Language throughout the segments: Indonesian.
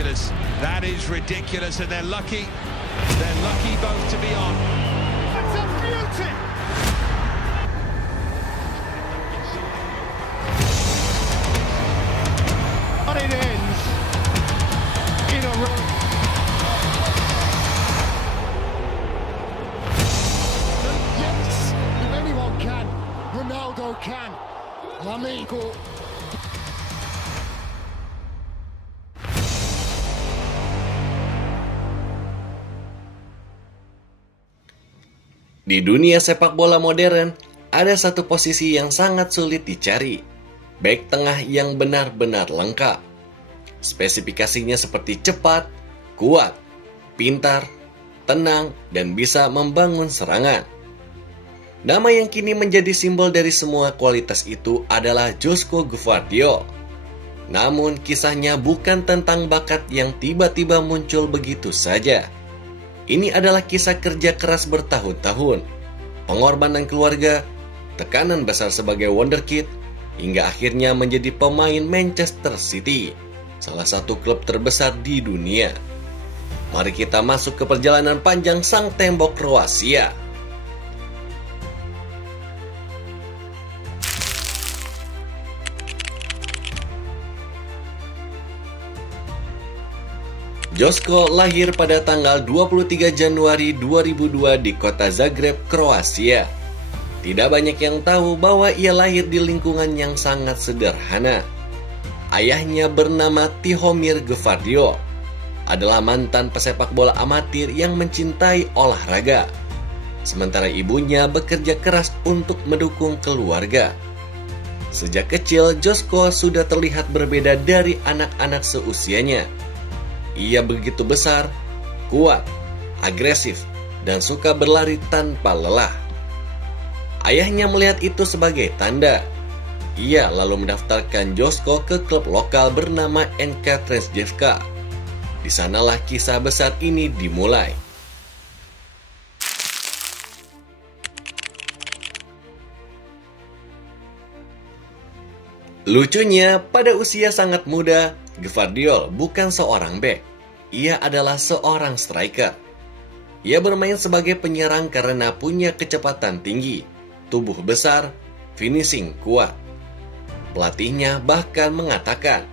ridiculous. That is ridiculous, and they're lucky. They're lucky both to be on. It's a beauty. But it ends in a row. Yes, if anyone can, Ronaldo can. Amigo. Di dunia sepak bola modern, ada satu posisi yang sangat sulit dicari. Bek tengah yang benar-benar lengkap. Spesifikasinya seperti cepat, kuat, pintar, tenang, dan bisa membangun serangan. Nama yang kini menjadi simbol dari semua kualitas itu adalah Joško Gvardiol. Namun kisahnya bukan tentang bakat yang tiba-tiba muncul begitu saja. Ini adalah kisah kerja keras bertahun-tahun, pengorbanan keluarga, tekanan besar sebagai wonderkid, hingga akhirnya menjadi pemain Manchester City, salah satu klub terbesar di dunia. Mari kita masuk ke perjalanan panjang sang tembok Kroasia. Joško lahir pada tanggal 23 Januari 2002 di kota Zagreb, Kroasia. Tidak banyak yang tahu bahwa ia lahir di lingkungan yang sangat sederhana. Ayahnya bernama Tihomir Gvardiol, adalah mantan pesepak bola amatir yang mencintai olahraga. Sementara ibunya bekerja keras untuk mendukung keluarga. Sejak kecil, Joško sudah terlihat berbeda dari anak-anak seusianya. Ia begitu besar, kuat, agresif, dan suka berlari tanpa lelah. Ayahnya melihat itu sebagai tanda. Ia lalu mendaftarkan Joško ke klub lokal bernama NK Trenčjevka. Di sanalah kisah besar ini dimulai. Lucunya, pada usia sangat muda, Gvardiol bukan seorang bek. Ia adalah seorang striker. Ia bermain sebagai penyerang karena punya kecepatan tinggi, tubuh besar, finishing kuat. Pelatihnya bahkan mengatakan,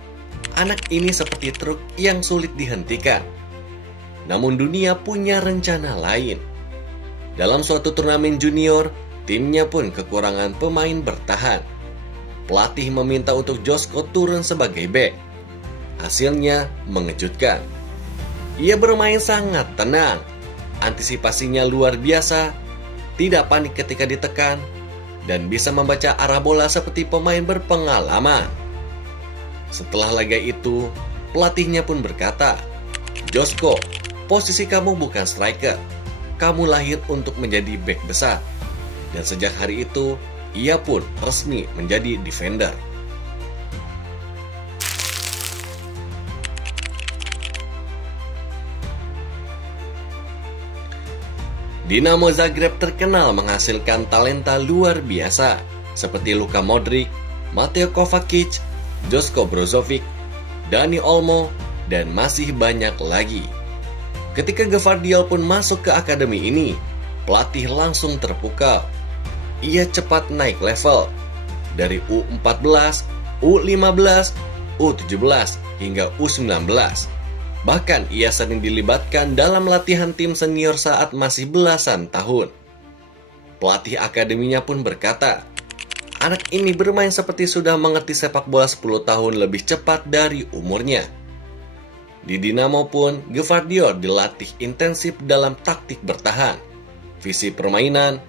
anak ini seperti truk yang sulit dihentikan. Namun dunia punya rencana lain. Dalam suatu turnamen junior, timnya pun kekurangan pemain bertahan. Pelatih meminta untuk Joško turun sebagai bek. Hasilnya mengejutkan. Ia bermain sangat tenang, antisipasinya luar biasa, tidak panik ketika ditekan, dan bisa membaca arah bola seperti pemain berpengalaman. Setelah laga itu, pelatihnya pun berkata, "Joško, posisi kamu bukan striker. Kamu lahir untuk menjadi bek besar." Dan sejak hari itu, ia pun resmi menjadi defender. Dinamo Zagreb terkenal menghasilkan talenta luar biasa seperti Luka Modric, Mateo Kovacic, Joško Brozovic, Dani Olmo, dan masih banyak lagi. Ketika Gvardiol pun masuk ke akademi ini, pelatih langsung terpukau. Ia cepat naik level dari U14, U15, U17 hingga U19. Bahkan ia sering dilibatkan dalam latihan tim senior saat masih belasan tahun. Pelatih akademinya pun berkata, anak ini bermain seperti sudah mengerti sepak bola 10 tahun lebih cepat dari umurnya. Di Dinamo pun, Gvardiol dilatih intensif dalam taktik bertahan, visi permainan,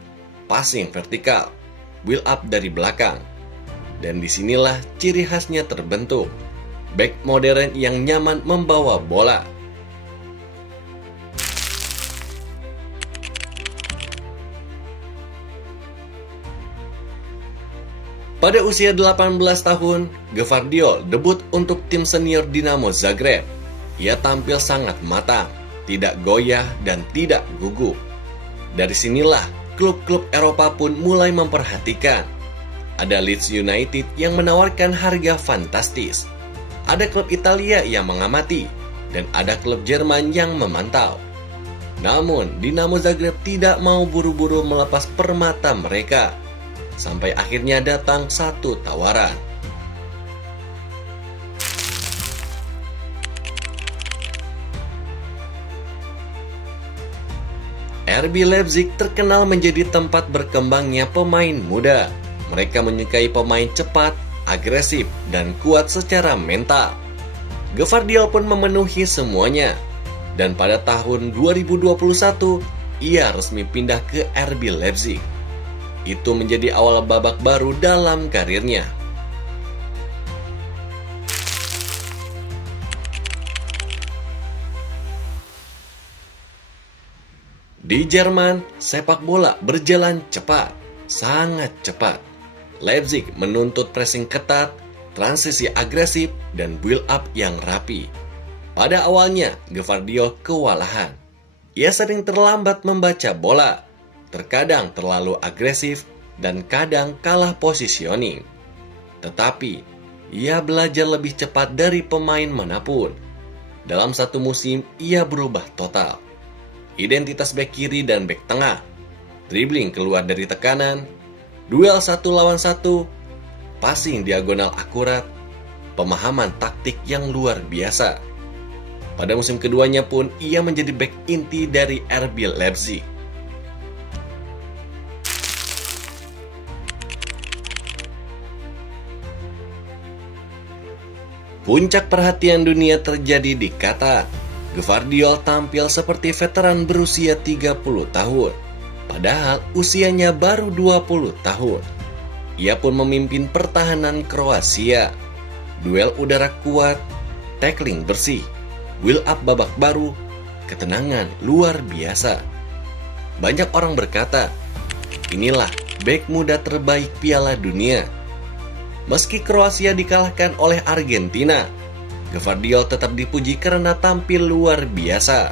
passing vertikal, build up dari belakang. Dan disinilah ciri khasnya terbentuk. Bek modern yang nyaman membawa bola. Pada usia 18 tahun, Gvardiol debut untuk tim senior Dinamo Zagreb. Ia tampil sangat matang, tidak goyah dan tidak gugup. Dari sinilah klub-klub Eropa pun mulai memperhatikan. Ada Leeds United yang menawarkan harga fantastis. Ada klub Italia yang mengamati, dan ada klub Jerman yang memantau. Namun, Dinamo Zagreb tidak mau buru-buru melepas permata mereka, sampai akhirnya datang satu tawaran. RB Leipzig terkenal menjadi tempat berkembangnya pemain muda. Mereka menyukai pemain cepat, agresif, dan kuat secara mental. Gvardiol pun memenuhi semuanya. Dan pada tahun 2021, ia resmi pindah ke RB Leipzig. Itu menjadi awal babak baru dalam karirnya. Di Jerman, sepak bola berjalan cepat, sangat cepat. Leipzig menuntut pressing ketat, transisi agresif, dan build up yang rapi. Pada awalnya, Gvardiol kewalahan. Ia sering terlambat membaca bola, terkadang terlalu agresif, dan kadang kalah positioning. Tetapi, ia belajar lebih cepat dari pemain manapun. Dalam satu musim, ia berubah total. Identitas bek kiri dan bek tengah, dribbling keluar dari tekanan, duel 1 lawan 1, passing diagonal akurat, pemahaman taktik yang luar biasa. Pada musim keduanya pun ia menjadi bek inti dari RB Leipzig. Puncak perhatian dunia terjadi di Qatar. Gvardiol tampil seperti veteran berusia 30 tahun, padahal usianya baru 20 tahun. Ia pun memimpin pertahanan Kroasia. Duel udara kuat, tackling bersih, build up babak baru, ketenangan luar biasa. Banyak orang berkata, inilah bek muda terbaik Piala Dunia. Meski Kroasia dikalahkan oleh Argentina, Gvardiol tetap dipuji karena tampil luar biasa.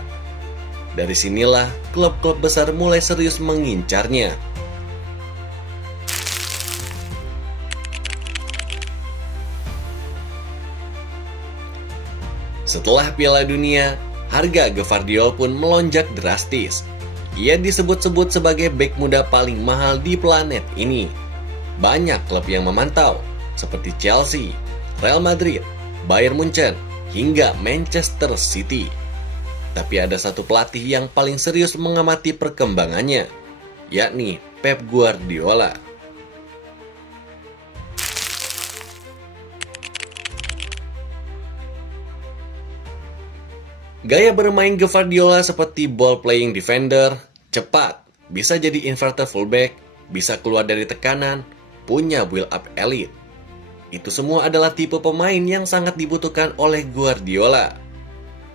Dari sinilah klub-klub besar mulai serius mengincarnya. Setelah Piala Dunia, harga Gvardiol pun melonjak drastis. Ia disebut-sebut sebagai bek muda paling mahal di planet ini. Banyak klub yang memantau, seperti Chelsea, Real Madrid, Bayern Munchen, hingga Manchester City. Tapi ada satu pelatih yang paling serius mengamati perkembangannya, yakni Pep Guardiola. Gaya bermain Gvardiol seperti ball playing defender, cepat, bisa jadi inverted fullback, bisa keluar dari tekanan, punya build up elite. Itu semua adalah tipe pemain yang sangat dibutuhkan oleh Guardiola.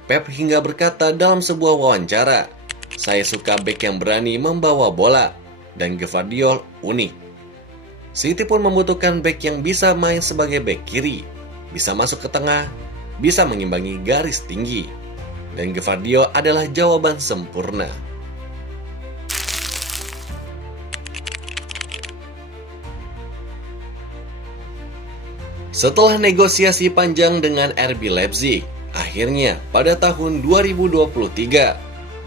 Pep hingga berkata dalam sebuah wawancara, "Saya suka bek yang berani membawa bola, dan Gvardiol unik." City pun membutuhkan bek yang bisa main sebagai bek kiri, bisa masuk ke tengah, bisa mengimbangi garis tinggi. Dan Gvardiol adalah jawaban sempurna. Setelah negosiasi panjang dengan RB Leipzig, akhirnya pada tahun 2023,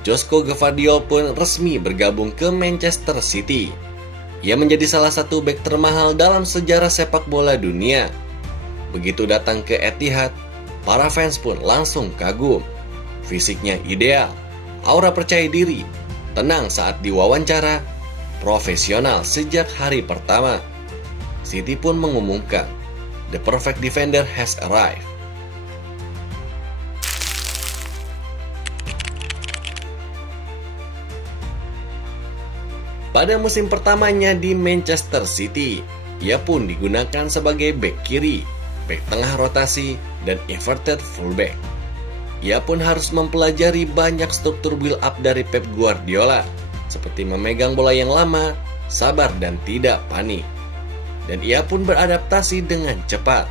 Joško Gvardiol pun resmi bergabung ke Manchester City. Ia menjadi salah satu bek termahal dalam sejarah sepak bola dunia. Begitu datang ke Etihad, para fans pun langsung kagum. Fisiknya ideal, aura percaya diri, tenang saat diwawancara, profesional sejak hari pertama. City pun mengumumkan, "The perfect defender has arrived." Pada musim pertamanya di Manchester City, ia pun digunakan sebagai bek kiri, bek tengah rotasi, dan inverted fullback. Ia pun harus mempelajari banyak struktur build up dari Pep Guardiola, seperti memegang bola yang lama, sabar dan tidak panik. Dan ia pun beradaptasi dengan cepat.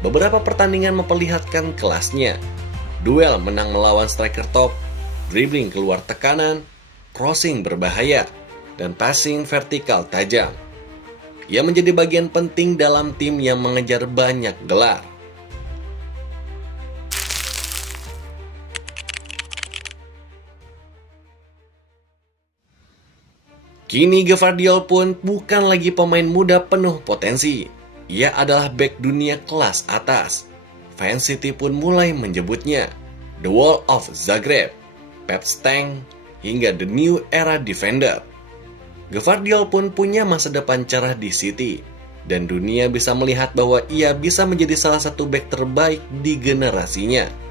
Beberapa pertandingan memperlihatkan kelasnya. Duel menang melawan striker top, dribbling keluar tekanan, crossing berbahaya, dan passing vertikal tajam. Ia menjadi bagian penting dalam tim yang mengejar banyak gelar. Kini Gvardiol pun bukan lagi pemain muda penuh potensi. Ia adalah bek dunia kelas atas. Fans City pun mulai menyebutnya The Wall of Zagreb, Pep Stang, hingga The New Era Defender. Gvardiol pun punya masa depan cerah di City, dan dunia bisa melihat bahwa ia bisa menjadi salah satu bek terbaik di generasinya.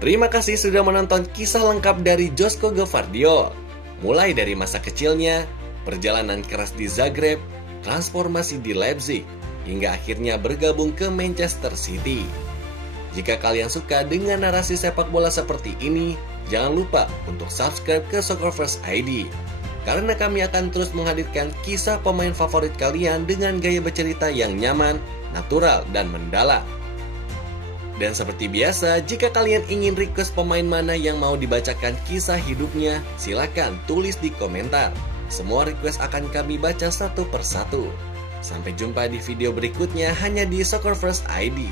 Terima kasih sudah menonton kisah lengkap dari Joško Gvardiol. Mulai dari masa kecilnya, perjalanan keras di Zagreb, transformasi di Leipzig, hingga akhirnya bergabung ke Manchester City. Jika kalian suka dengan narasi sepak bola seperti ini, jangan lupa untuk subscribe ke Soccer First ID. Karena kami akan terus menghadirkan kisah pemain favorit kalian dengan gaya bercerita yang nyaman, natural, dan mendalam. Dan seperti biasa, jika kalian ingin request pemain mana yang mau dibacakan kisah hidupnya, silakan tulis di komentar. Semua request akan kami baca satu persatu. Sampai jumpa di video berikutnya hanya di Soccer First ID.